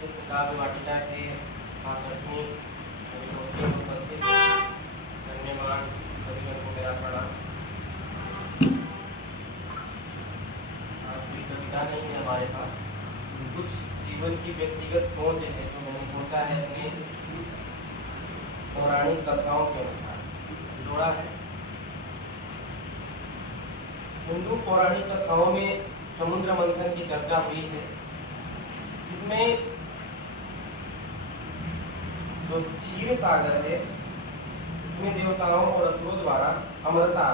सिद्ध काव्य वाटिका के 65वीं अभिगोष्ठी में उपस्थित गण्यमान्य सभीगण को मेरा प्रणाम। आज कोई कविता नहीं है हमारे पास, कुछ जीवन की व्यक्तिगत सोच है जो मैंने सोचा है कि पौराणिक कथाओं के अनुसार जोड़ा है। हिंदू पौराणिक कथाओं में समुद्र मंथन की चर्चा हुई है, इसमें जो क्षीर सागर है उसमें देवताओं और असुरों द्वारा अमरता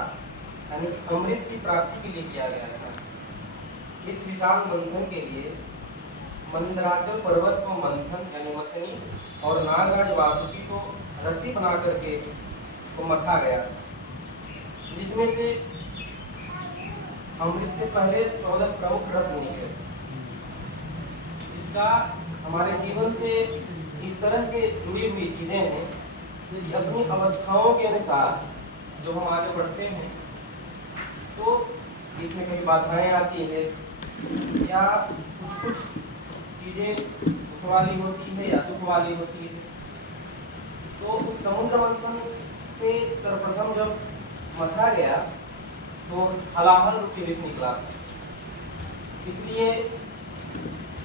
यानी अमृत की प्राप्ति के लिए किया गया था। इस विशाल मंथन के लिए मंदराचल पर्वत को मंथन यानी मथनी और नागराज वासुकी को रस्सी बना करके को मथा गया, जिसमें से अमृत से पहले 14 प्रमुख रत्न निकले। इसका हमारे जीवन से इस तरह से जुड़ी हुई चीजें हैं कि अपनी अवस्थाओं के अनुसार जब हम आगे बढ़ते हैं तो इसमें कई बाधाएं आती है या कुछ चीजें दुख वाली होती है या सुख वाली होती है। तो उस समुद्र मंथन से सर्वप्रथम जब मथा गया तो हलाहल रूपी विष निकला। इसलिए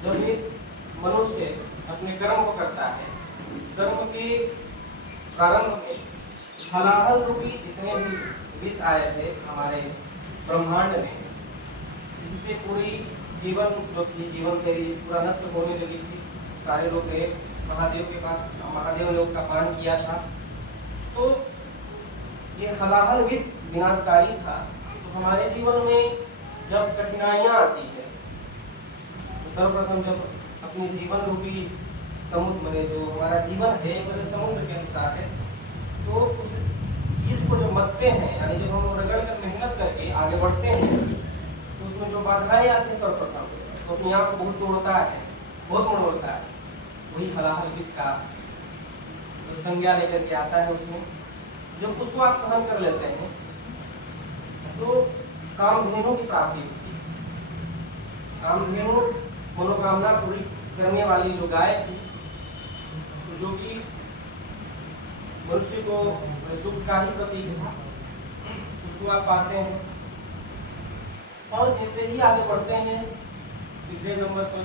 जब एक मनुष्य अपने कर्म को करता है, कर्म के प्रारंभ में हलाहल रूपी जितने भी विष आए थे हमारे ब्रह्मांड में, जिससे पूरी जीवन जो थी जीवन शैली पूरा नष्ट होने लगी थी। सारे लोग गए महादेव के पास, महादेव ने उसका पान किया था। तो ये हलाहल विष विनाशकारी था। तो हमारे जीवन में जब कठिनाइयाँ आती है तो सर्वप्रथम जब अपने जीवन रूपी समुद्र में जो हमारा जीवन है मतलब समुद्र के अनुसार है, तो उस चीज को जब मथते हैं यानी जब हम रगड़ कर मेहनत करके आगे बढ़ते हैं तो उसमें जो बाधाएं आती है सर्वप्रथम तो अपने आप को बहुत तोड़ता है, बहुत मोड़ता है। वही हलाहल विष का संज्ञा लेकर के आता है। उसमें जब उसको आप सहन कर लेते हैं तो कामधेनु की प्राप्ति होती है। कामधेनु मनोकामना पूरी करने वाली जो गाय थी, तो जो कि मनुष्य को सुख का ही प्रतीक था, उसको आप पाते हैं। और जैसे ही आगे बढ़ते हैं तीसरे नंबर पर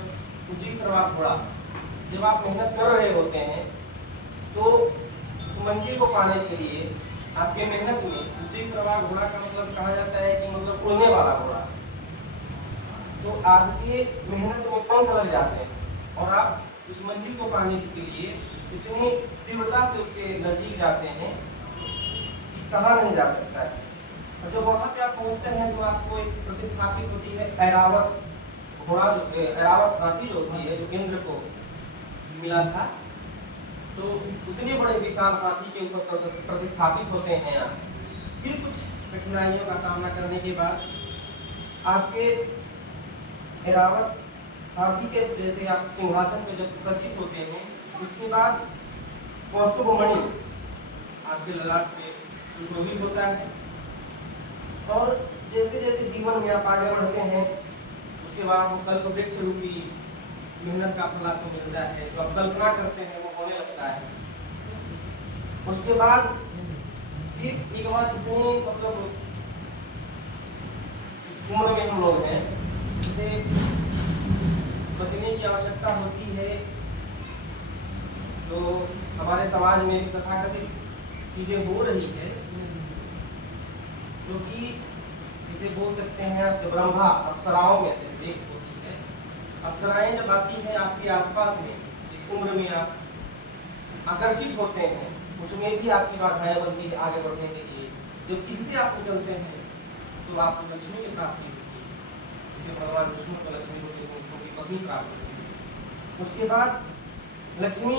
ऊंची सरवार घोड़ा, जब आप मेहनत कर रहे होते हैं तो उस मंजिल को पाने के लिए आपके मेहनत में ऊंची सरवार घोड़ा का मतलब कहा जाता है कि मतलब उड़ने वाला घोड़ा, तो आपके मेहनत में पंख लग जाते हैं और आप उस मंजिल को पाने के लिए इतनी तीव्रता से उसके नजदीक जाते हैं कि कहा नहीं जा सकता है। और जब वहां पे आप पहुंचते हैं तो आपको एक प्रतिस्थापित होती है ऐरावत घोड़ा, जो ऐरावत हाथी जो होती है जो इंद्र को मिला था। तो उतने बड़े विशाल हाथी के ऊपर प्रतिस्थापित होते हैं आप। फिर कुछ कठिनाइयों का सामना करने के बाद आपके ऐरावत हाथी के जैसे आप सिंहासन पे जब सुसज्जित होते हैं, उसके बाद कौस्तुभमणि आपके ललाट पे सुशोभित होता है। और जैसे जैसे जीवन में आप आगे बढ़ते हैं उसके बाद वो कल्प वृक्ष रूपी मेहनत का फल आपको मिलता है, जो आप कल्पना करते हैं वो होने लगता है। उसके बाद फिर एक बार इतने मतलब इस उम्र में हम लोग हैं जिसे बचने की आवश्यकता होती है। तो हमारे समाज में भी तथाकथित चीजें हो रही है जो कि जिसे बोल सकते हैं आप ब्रह्मा अप्सराओं में से एक होती है। अप्सराएं जब आती हैं आपके आसपास में, इस उम्र में आप आकर्षित होते हैं, उसमें भी आपकी बाधाएं बनती है आगे बढ़ने के लिए। जब इससे आप निकलते हैं तो आपको लक्ष्मी की प्राप्ति होती है, जिसे भगवान विष्णु को लक्ष्मी को उनकी पत्नी प्राप्त होती है। उसके बाद लक्ष्मी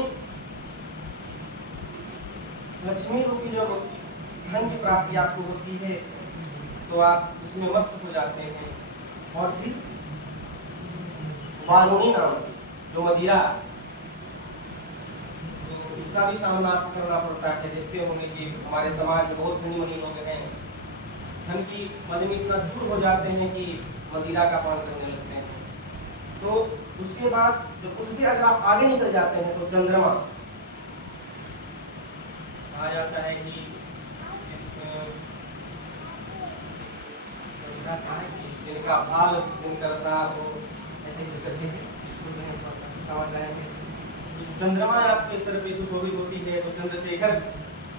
रूपी जब धन की प्राप्ति आपको होती है तो आप उसमें मस्त हो जाते हैं। और फिर वारुणी नाम की जो मदिरा, तो उसका भी सामना आपको करना पड़ता है। देखते होंगे कि हमारे समाज में बहुत धनी मनी लोग हैं, धन की मद में इतना चूर हो जाते हैं कि मदिरा का पान करने लगते हैं। तो उसके बाद जब उससे अगर आप आगे निकल जाते हैं तो चंद्रमा आ जाता है कि जिनका भाल जिनका सार हो, ऐसे कुछ करके समझ लाएंगे। चंद्रमा आपके सर पे सुशोभित होती है तो चंद्रशेखर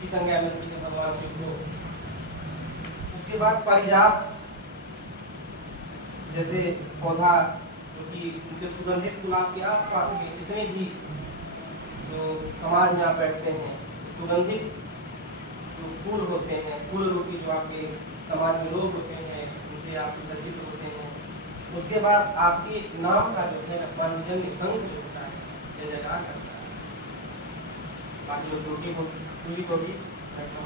की संज्ञा मिलती है भगवान शिव को। उसके बाद पारिजात जैसे पौधा जो कि उनके सुगंधित गुलाब के आसपास के जितने भी जो समाज में आप बैठते हैं, सुगंधित जो फूल होते हैं, फूल रूपी जो आपके समाज में लोग होते हैं, उनसे आप सुसज्जित होते हैं। उसके बाद आपके नाम का जो है पांचजन्य संघ जो होता है जय जयकार करता है। बाकी लोग रोटी को पूरी को भी अच्छा